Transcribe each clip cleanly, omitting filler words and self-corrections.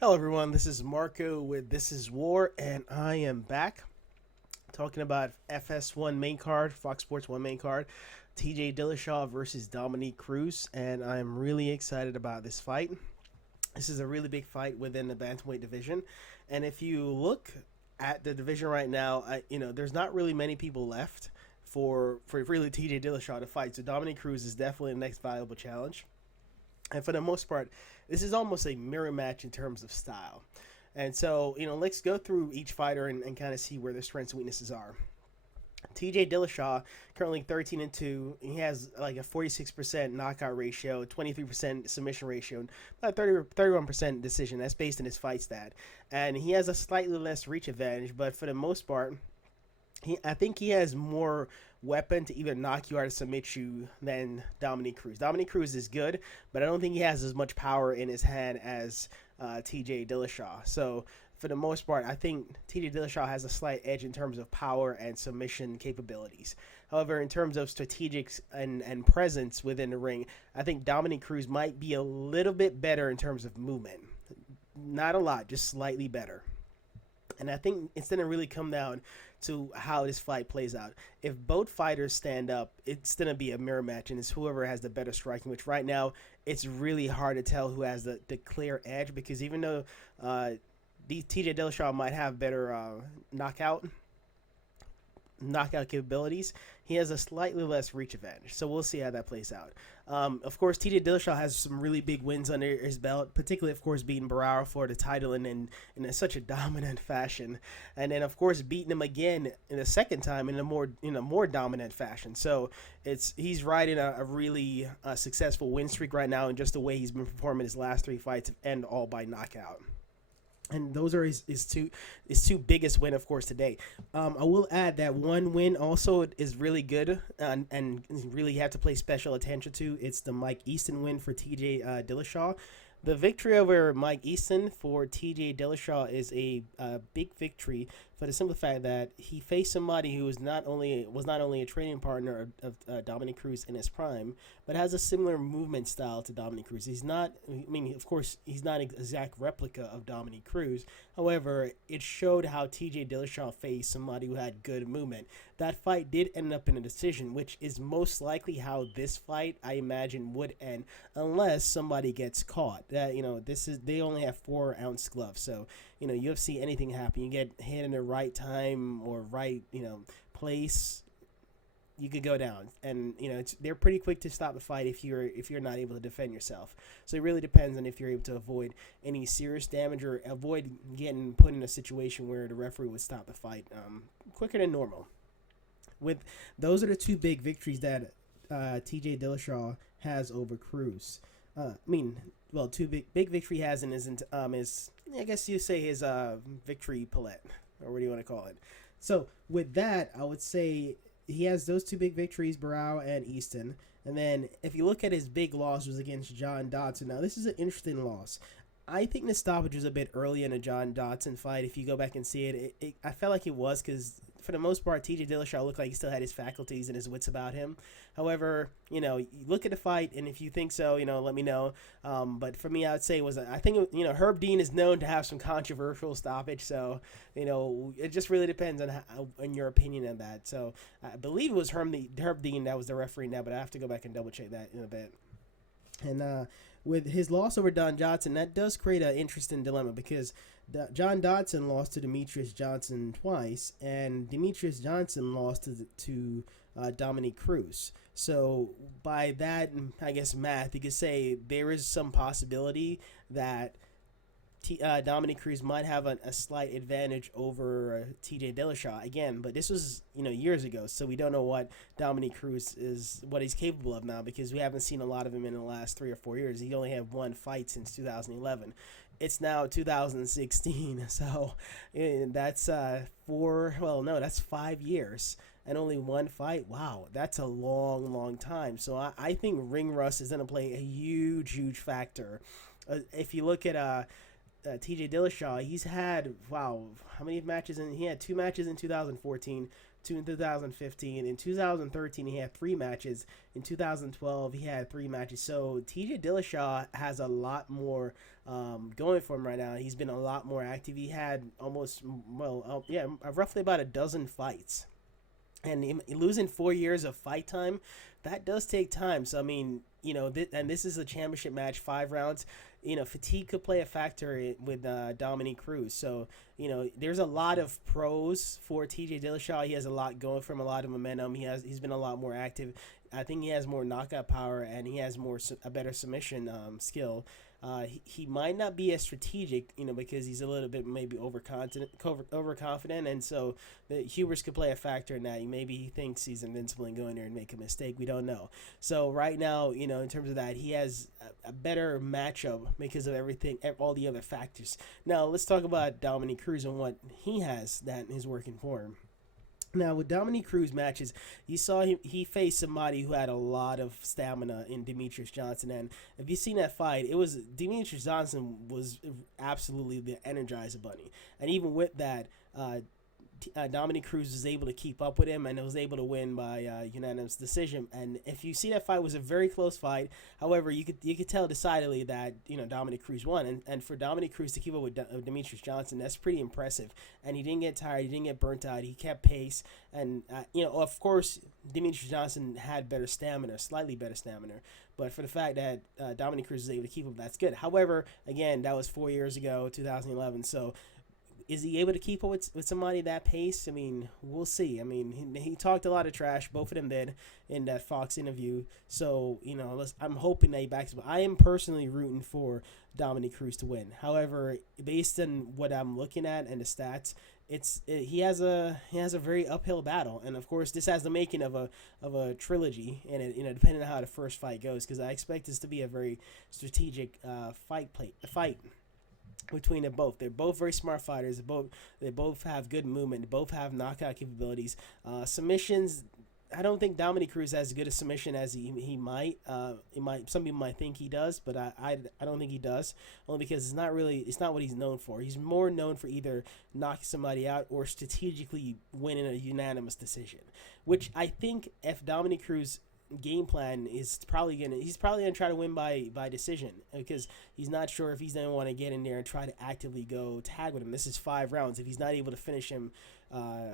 Hello, everyone. This is Marco with This Is War, and I am back talking about FS1 main card, Fox Sports 1 main card, TJ Dillashaw versus Dominique Cruz, and I'm really excited about this fight. This is a really big fight within the bantamweight division, and if you look at the division right now, there's not really many people left for really TJ Dillashaw to fight. So Dominique Cruz is definitely the next viable challenge. And for the most part, this is almost a mirror match in terms of style. And so, let's go through each fighter and kind of see where their strengths and weaknesses are. TJ Dillashaw, currently 13 and 2. He has like a 46% knockout ratio, 23% submission ratio, about 31% decision. That's based on his fight stat. And he has a slightly less reach advantage, but for the most part, I think he has more weapon to either knock you out or submit you than Dominique Cruz. Dominique Cruz is good, but I don't think he has as much power in his hand as TJ Dillashaw. So for the most part, I think TJ Dillashaw has a slight edge in terms of power and submission capabilities. However, in terms of strategics and presence within the ring, I think Dominique Cruz might be a little bit better in terms of movement. Not a lot, just slightly better. And I think it's going to really come down to how this fight plays out. If both fighters stand up, it's going to be a mirror match, and it's whoever has the better striking, which right now it's really hard to tell who has the clear edge, because even though TJ Dillashaw might have better knockout capabilities, he has a slightly less reach advantage. So we'll see how that plays out. Of course, TJ Dillashaw has some really big wins under his belt, particularly, of course, beating Browne for the title in such a dominant fashion, and then, of course, beating him again in the second time in a more dominant fashion. So he's riding a really successful win streak right now, and just the way he's been performing his last three fights end all by knockout. And those are his two biggest win, of course, today. I will add that one win also is really good and really have to pay special attention to. It's the Mike Easton win for TJ Dillashaw. The victory over Mike Easton for TJ Dillashaw is a big victory for the simple fact that he faced somebody who was not only a training partner of Dominique Cruz in his prime, but has a similar movement style to Dominique Cruz. He's not, of course, he's not an exact replica of Dominique Cruz. However, it showed how TJ Dillashaw faced somebody who had good movement. That fight did end up in a decision, which is most likely how this fight, I imagine, would end, unless somebody gets caught. That they only have 4-ounce gloves, so UFC, anything happen. You get hit in the right time or right place, you could go down, and they're pretty quick to stop the fight if you're not able to defend yourself. So it really depends on if you're able to avoid any serious damage or avoid getting put in a situation where the referee would stop the fight quicker than normal. With those are the two big victories that TJ Dillashaw has over Cruz. Two big victory he has in his I guess you say his victory palette, or what do you want to call it? So with that, I would say he has those two big victories, Browne and Easton. And then if you look at his big loss was against John Dodson. Now this is an interesting loss. I think the stoppage was a bit early in a John Dodson fight. If you go back and see it, I felt like it was, because for the most part, TJ Dillashaw looked like he still had his faculties and his wits about him. However, you look at the fight, and if you think so, let me know. But for me, I would say I think Herb Dean is known to have some controversial stoppage, so it just really depends on your opinion on that. So I believe it was Herb Dean that was the referee now, but I have to go back and double check that in a bit. And with his loss over Don Johnson, that does create an interesting dilemma, because John Dodson lost to Demetrius Johnson twice, and Demetrius Johnson lost to Dominique Cruz. So by that, I guess, math, you could say there is some possibility that Dominique Cruz might have a slight advantage over TJ Dillashaw again, but this was years ago, so we don't know what Dominique Cruz what he's capable of now, because we haven't seen a lot of him in the last 3 or 4 years. He only had one fight since 2011. It's now 2016, so that's that's 5 years and only one fight. Wow, that's a long time. So I think ring rust is going to play a huge factor. If you look at TJ Dillashaw, he's had, how many matches? He had 2 matches in 2014, two in 2015. In 2013, he had 3 matches. In 2012, he had 3 matches. So TJ Dillashaw has a lot more going for him right now. He's been a lot more active. He had roughly about a dozen fights. And losing 4 years of fight time, that does take time. So, I mean, and this is a championship match, 5 rounds. Fatigue could play a factor with Dominique Cruz. So, there's a lot of pros for TJ Dillashaw. He has a lot going for him, a lot of momentum. He's been a lot more active. I think he has more knockout power, and he has a better submission skill. He might not be as strategic, because he's a little bit maybe overconfident, and so the hubris could play a factor in that. Maybe he thinks he's invincible and go in there and make a mistake. We don't know. So right now, in terms of that, he has a better matchup because of everything, all the other factors. Now let's talk about Dominique Cruz and what he has that is working for him. Now, with Dominique Cruz matches, you saw he faced somebody who had a lot of stamina in Demetrius Johnson. And if you've seen that fight, Demetrius Johnson was absolutely the Energizer Bunny. And even with that, Dominique Cruz was able to keep up with him and was able to win by unanimous decision. And if you see that fight, was a very close fight. However, you could tell decidedly that Dominique Cruz won. And for Dominique Cruz to keep up with Demetrius Johnson, that's pretty impressive. And he didn't get tired, he didn't get burnt out, he kept pace. And of course, Demetrius Johnson had better stamina, slightly better stamina. But for the fact that Dominique Cruz was able to keep up, that's good. However, again, that was 4 years ago, 2011. So is he able to keep up with somebody that pace? I mean, we'll see. I mean, he talked a lot of trash. Both of them did in that Fox interview. So, I'm hoping that he backs up. I am personally rooting for Dominique Cruz to win. However, based on what I'm looking at and the stats, he has a very uphill battle. And of course, this has the making of a trilogy. And it, depending on how the first fight goes, because I expect this to be a very strategic fight between them both. They're both very smart fighters. They both have good movement. They both have knockout capabilities. Submissions, I don't think Dominique Cruz has as good a submission as he might. Some people might think he does, but I don't think he does. Only because it's not what he's known for. He's more known for either knocking somebody out or strategically winning a unanimous decision. Which I think if Dominique Cruz game plan is he's probably gonna try to win by decision, because he's not sure if he's gonna want to get in there and try to actively go tag with him. This is 5 rounds. If he's not able to finish him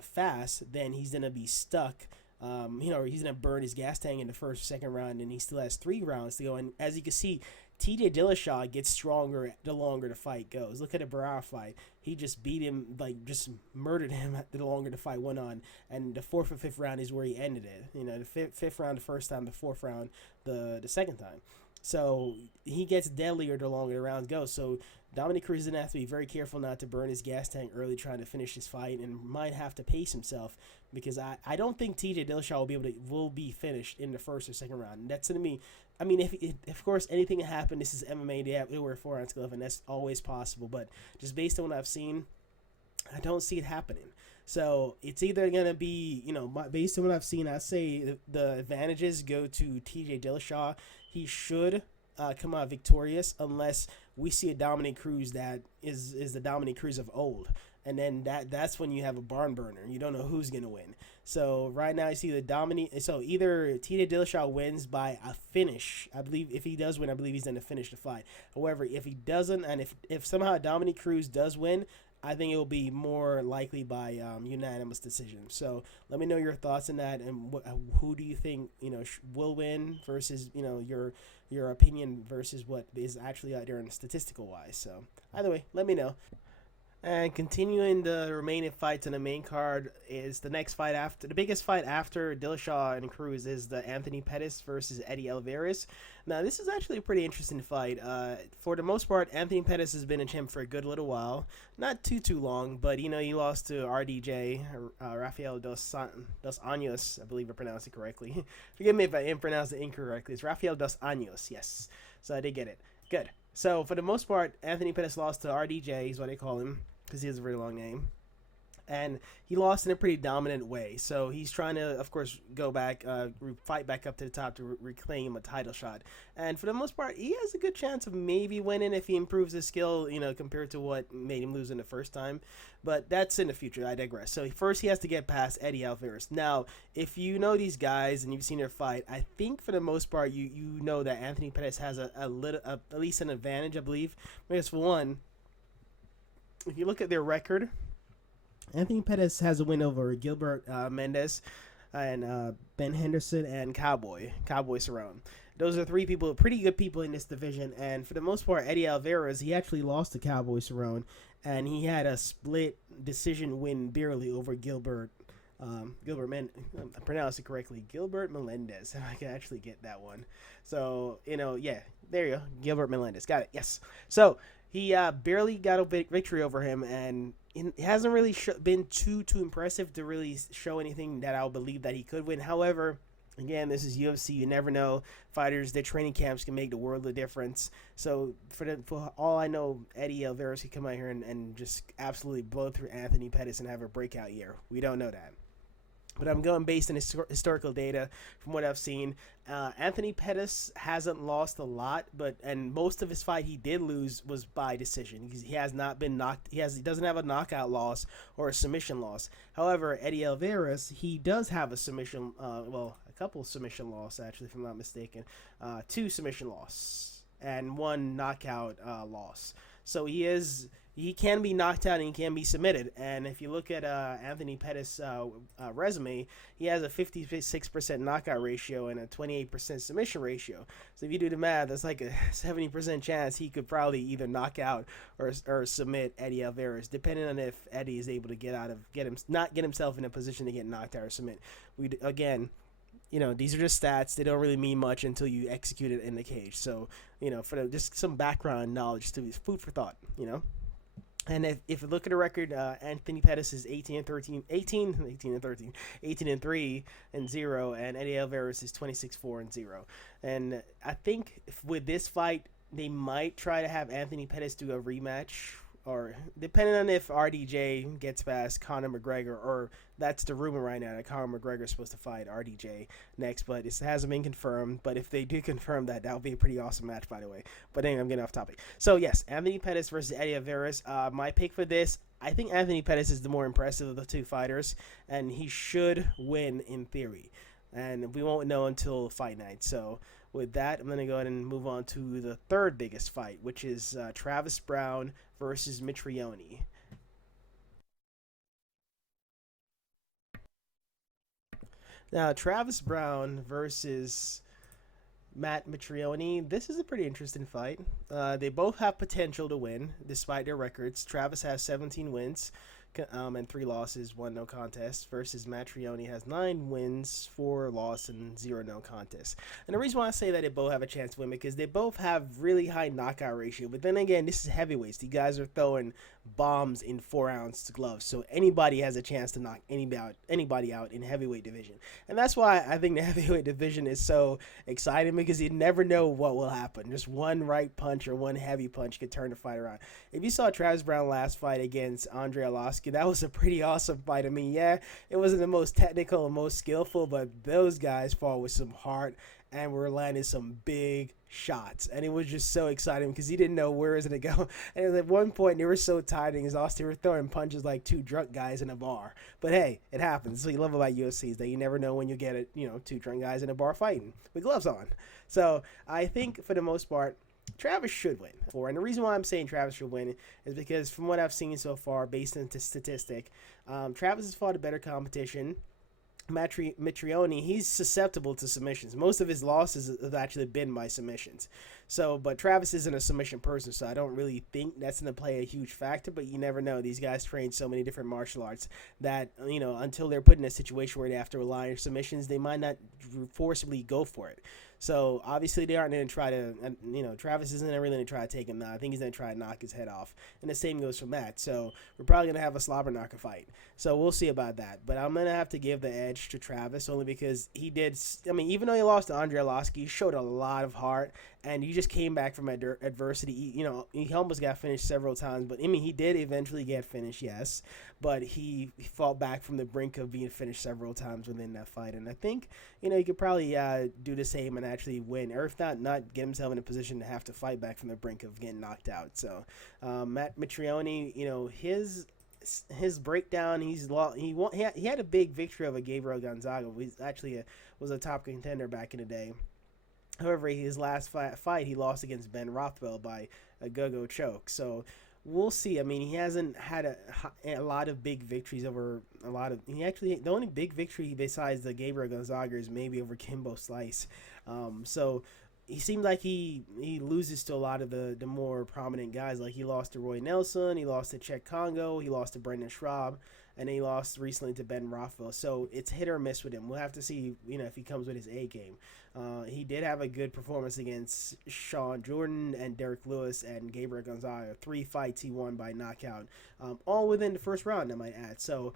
fast, then he's gonna be stuck. He's gonna burn his gas tank in the first, second round, and he still has 3 rounds to go. And as you can see, TJ Dillashaw gets stronger the longer the fight goes. Look at the Browne fight. He just beat him, just murdered him the longer the fight went on. And the 4th and 5th round is where he ended it. The fifth round the first time, the 4th round the second time. So he gets deadlier the longer the rounds go. So Dominique Cruz is going to have to be very careful not to burn his gas tank early trying to finish his fight, and might have to pace himself, because I don't think TJ Dillashaw will be finished in the first or second round. And that's to me. I mean, if of course anything can happen, this is MMA. They wear 4-ounce glove, and that's always possible. But just based on what I've seen, I don't see it happening. So it's either going to be, based on what I've seen, I say the advantages go to TJ Dillashaw. He should come out victorious, unless we see a Dominique Cruz that is the Dominique Cruz of old. And then that's when you have a barn burner. You don't know who's going to win. So right now I see so either TJ Dillashaw wins by a finish. I believe if he does win, I believe he's going to finish the fight. However, if he doesn't, and if somehow Dominique Cruz does win, I think it will be more likely by unanimous decision. So let me know your thoughts on that, and who do you think will win versus your opinion versus what is actually out there in statistical wise. So either way, let me know. And continuing the remaining fights on the main card is the next fight after the biggest fight after Dillashaw and Cruz is the Anthony Pettis versus Eddie Alvarez. Now this is actually a pretty interesting fight. For the most part, Anthony Pettis has been in champ for a good little while, not too long, but he lost to RDJ Rafael dos Anjos, I believe I pronounced it correctly. Forgive me if I pronounced it incorrectly. It's Rafael dos Anjos, yes. So I did get it. Good. So for the most part, Anthony Pettis lost to RDJ, is what they call him, because he has a very long name. and he lost in a pretty dominant way. So he's trying to, of course, go back, fight back up to the top to reclaim a title shot. And for the most part, he has a good chance of maybe winning if he improves his skill, compared to what made him lose in the first time. But that's in the future. I digress. So first, he has to get past Eddie Alvarez. Now, if you know these guys and you've seen their fight, I think for the most part, you know that Anthony Pettis has a little, at least an advantage, I believe. Because for one, if you look at their record, Anthony Pettis has a win over Gilbert Melendez and Ben Henderson and Cowboy Cerrone. Those are three people, pretty good people in this division. And for the most part, Eddie Alvarez, he actually lost to Cowboy Cerrone, and he had a split decision win barely over Gilbert I pronounced it correctly, Gilbert Melendez. I can actually get that one. So, yeah, there you go. Gilbert Melendez. Got it. Yes. So he barely got a victory over him, and it hasn't really been too impressive to really show anything that I'll believe that he could win. However, again, this is UFC. You never know. Fighters, their training camps can make the world of difference. So for all I know, Eddie Alvarez could come out here and just absolutely blow through Anthony Pettis and have a breakout year. We don't know that. But I'm going based on historical data from what I've seen. Anthony Pettis hasn't lost a lot, and most of his fight he did lose was by decision. He has not been knocked. He doesn't have a knockout loss or a submission loss. However, Eddie Alvarez, he does have a submission. A couple submission loss actually, if I'm not mistaken. 2 submission loss and 1 knockout loss. So he can be knocked out and he can be submitted. And if you look at Anthony Pettis' resume, he has a 56% knockout ratio and a 28% submission ratio. So if you do the math, that's like a 70% chance he could probably either knock out or submit Eddie Alvarez, depending on if Eddie is able to not get himself in a position to get knocked out or submit. These are just stats. They don't really mean much until you execute it in the cage. So, for just some background knowledge to food for thought, And if you look at the record, Anthony Pettis is 18-3 and 0, and Eddie Alvarez is 26-4-0. And I think with this fight, they might try to have Anthony Pettis do a rematch, or depending on if RDJ gets past Conor McGregor, or that's the rumor right now that Conor McGregor is supposed to fight RDJ next, but it hasn't been confirmed. But if they do confirm that would be a pretty awesome match, by the way. But anyway, I'm getting off topic. So yes, Anthony Pettis versus Eddie Alvarez. My pick for this, I think Anthony Pettis is the more impressive of the two fighters, and he should win in theory. And we won't know until fight night. So with that, I'm going to go ahead and move on to the third biggest fight, which is Travis Browne versus Mitrione. Now, Travis Browne versus Matt Mitrione. This is a pretty interesting fight. They both have potential to win, despite their records. Travis has 17 wins and 3 losses, 1 no contest, versus Mitrione has 9 wins, 4 losses, and 0 no contests. And the reason why I say that they both have a chance to win, because they both have really high knockout ratio. But then again, this is heavyweights. These guys are throwing bombs in 4-ounce gloves, so anybody has a chance to knock anybody out in heavyweight division. And that's why I think the heavyweight division is so exciting, because you never know what will happen. Just one right punch or one heavy punch could turn the fight around. If you saw Travis Browne last fight against Andre Arlovski, that was a pretty awesome fight. I mean, yeah, it wasn't the most technical and most skillful, but those guys fought with some heart and were landing some big shots. And it was just so exciting because he didn't know where is it to go. And at one point, they were so tired and exhausted, they were throwing punches like 2 drunk guys in a bar. But hey, it happens. That's what you love about UFC, is that you never know when you get it, 2 drunk guys in a bar fighting with gloves on. So I think for the most part, Travis should win. And the reason why I'm saying Travis should win is because from what I've seen so far, based on statistic, Travis has fought a better competition. Mitrione, he's susceptible to submissions. Most of his losses have actually been by submissions. So, but Travis isn't a submission person, so I don't really think that's going to play a huge factor, but you never know. These guys train so many different martial arts that, until they're put in a situation where they have to rely on submissions, they might not forcibly go for it. So, obviously, they aren't going to try to, Travis isn't really going to try to take him down. I think he's going to try to knock his head off. And the same goes for Matt. So, we're probably going to have a slobber knocker fight. So, we'll see about that. But I'm going to have to give the edge to Travis only because he did, even though he lost to Andre Arlovski, he showed a lot of heart and he just came back from adversity. He almost got finished several times, but I mean, he did eventually get finished, yes, but he fought back from the brink of being finished several times within that fight, and I think he could probably do the same and actually win, or if not get himself in a position to have to fight back from the brink of getting knocked out. So Matt Mitrione, his breakdown, he had a big victory over Gabriel Gonzaga. He's actually was a top contender back in the day. However, his last fight he lost against Ben Rothwell by a go-go choke. So we'll see. I mean, he hasn't had a lot of big victories over a lot of. The only big victory besides the Gabriel Gonzaga is maybe over Kimbo Slice. So he seems like he loses to a lot of the more prominent guys. Like he lost to Roy Nelson, he lost to Czech Congo, he lost to Brendan Schraub, and then he lost recently to Ben Rothwell. So it's hit or miss with him. We'll have to see, if he comes with his A game. He did have a good performance against Sean Jordan and Derek Lewis and Gabriel Gonzaga. 3 fights he won by knockout, all within the first round, I might add. So,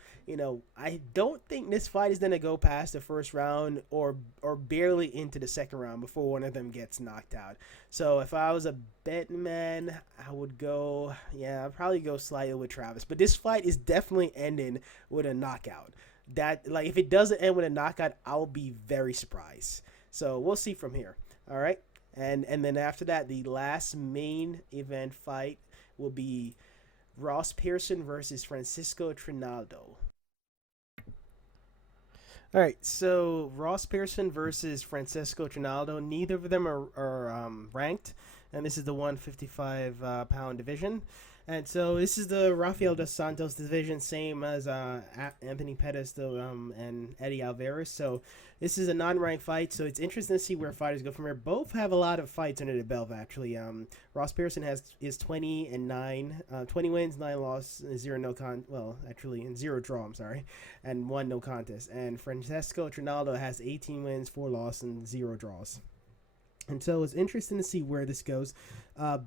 I don't think this fight is going to go past the first round or barely into the second round before one of them gets knocked out. So if I was a betting man, I would go, I'd probably go slightly with Travis. But this fight is definitely ending with a knockout. If it doesn't end with a knockout, I'll be very surprised. So we'll see from here. All right. And then after that, the last main event fight will be Ross Pearson versus Francisco Trinaldo. All right. So Ross Pearson versus Francisco Trinaldo. Neither of them are ranked. And this is the 155 pound division. And so this is the Rafael dos Santos division, same as Anthony Pettis and Eddie Alvarez. So this is a non-ranked fight, so it's interesting to see where fighters go from here. Both have a lot of fights under the belt, actually. Ross Pearson is 20-9, 20 wins, 9 losses, and 0 draw. I'm sorry, and 1 no contest. And Francesco Trinaldo has 18 wins, 4 losses, and 0 draws. And so it's interesting to see where this goes.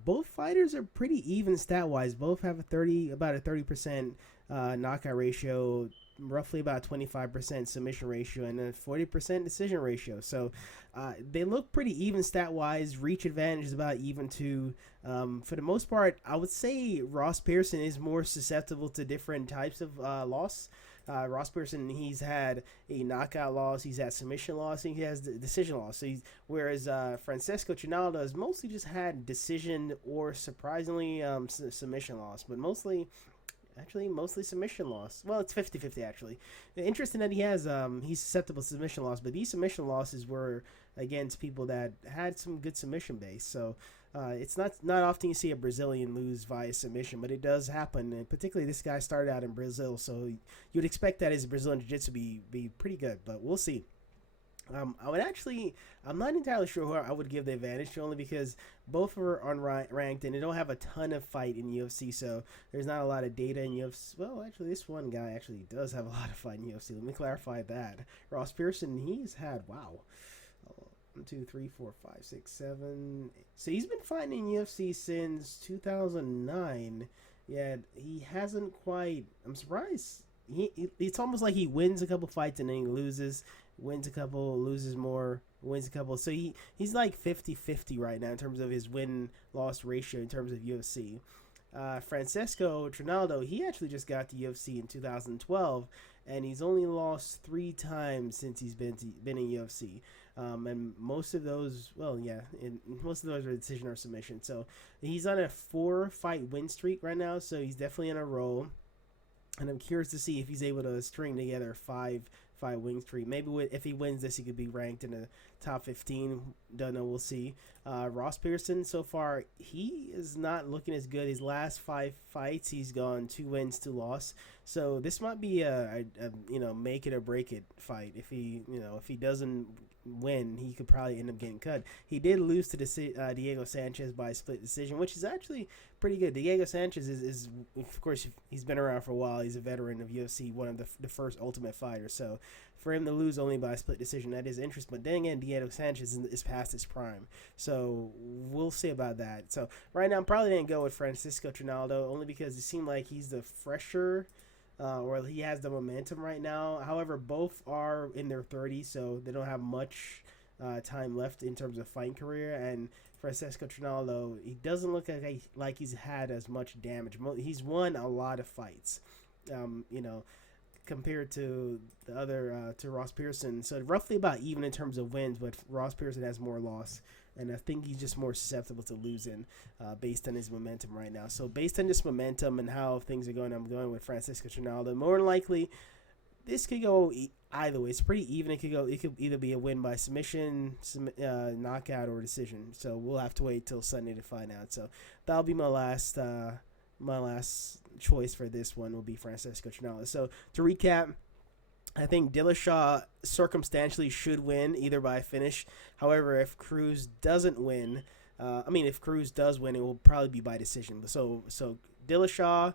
Both fighters are pretty even stat-wise. Both have about a 30% knockout ratio, roughly about 25% submission ratio, and a 40% decision ratio. So they look pretty even stat-wise. Reach advantage is about even too. For the most part, I would say Ross Pearson is more susceptible to different types of loss. Ross Pearson, he's had a knockout loss, he's had submission loss, and he has the decision loss. So whereas Francisco Trinaldo has mostly just had decision or surprisingly submission loss, but mostly submission loss. Well, it's 50-50 actually. Interesting that he's susceptible to submission loss, but these submission losses were against people that had some good submission base. So it's not often you see a Brazilian lose via submission, but it does happen. And particularly this guy started out in Brazil, so you'd expect that his Brazilian Jiu-Jitsu be pretty good, but we'll see. I'm not entirely sure who I would give the advantage to, only because both are unranked and they don't have a ton of fight in UFC, so there's not a lot of data in UFC. Well, actually, this one guy actually does have a lot of fight in UFC. Let me clarify that. Ross Pearson, he's had, 1, 2, 3, 4, 5, 6, 7. So he's been fighting in UFC since 2009. Yet he hasn't quite. I'm surprised. It's almost like he wins a couple fights and then he loses. Wins a couple, loses more, wins a couple. So he's like 50-50 right now in terms of his win-loss ratio in terms of UFC. Francisco Trinaldo, he actually just got to UFC in 2012, and he's only lost 3 times since he's been in UFC. And most of those, most of those are decision or submission. So he's on a 4-fight win streak right now, so he's definitely on a roll. And I'm curious to see if he's able to string together 5 win streak. Maybe if he wins this, he could be ranked in the top 15. Don't know. We'll see. Ross Pearson, so far, he is not looking as good. His last 5 fights, he's gone 2 wins, 2 loss. So this might be a make it or break it fight. If he doesn't win, he could probably end up getting cut. He did lose to Diego Sanchez by split decision, which is actually pretty good. Diego Sanchez is of course, he's been around for a while. He's a veteran of UFC, one of the first Ultimate Fighters. So for him to lose only by split decision, that is interesting. But then again, Diego Sanchez is past his prime. So we'll see about that. So right now, I'm probably going to go with Francisco Trinaldo, only because it seemed like he's the fresher, or he has the momentum right now. However, both are in their 30s, so they don't have much time left in terms of fighting career. And Francesco Trinaldo, he doesn't look like he's had as much damage. He's won a lot of fights, compared to the other to Ross Pearson. So roughly about even in terms of wins, but Ross Pearson has more loss, and I think he's just more susceptible to losing based on his momentum right now. So based on this momentum and how things are going, I'm going with Francesco Trinaldo. More than likely, this could go either way. It's pretty even. It could either be a win by submission, knockout, or decision. So we'll have to wait till Sunday to find out. So that'll be my last choice for this one will be Francesco Trinaldo. So to recap, I think Dillashaw circumstantially should win either by finish. However, if Cruz doesn't win, if Cruz does win, it will probably be by decision. So Dillashaw,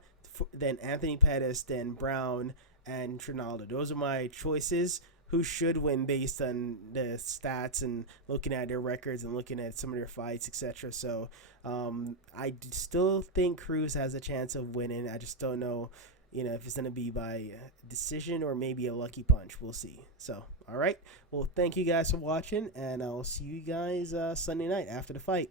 then Anthony Pettis, then Browne, and Trinaldo. Those are my choices. Who should win based on the stats and looking at their records and looking at some of their fights, etc. So I still think Cruz has a chance of winning. I just don't know, if it's going to be by decision or maybe a lucky punch. We'll see. So, all right. Well, thank you guys for watching, and I'll see you guys Sunday night after the fight.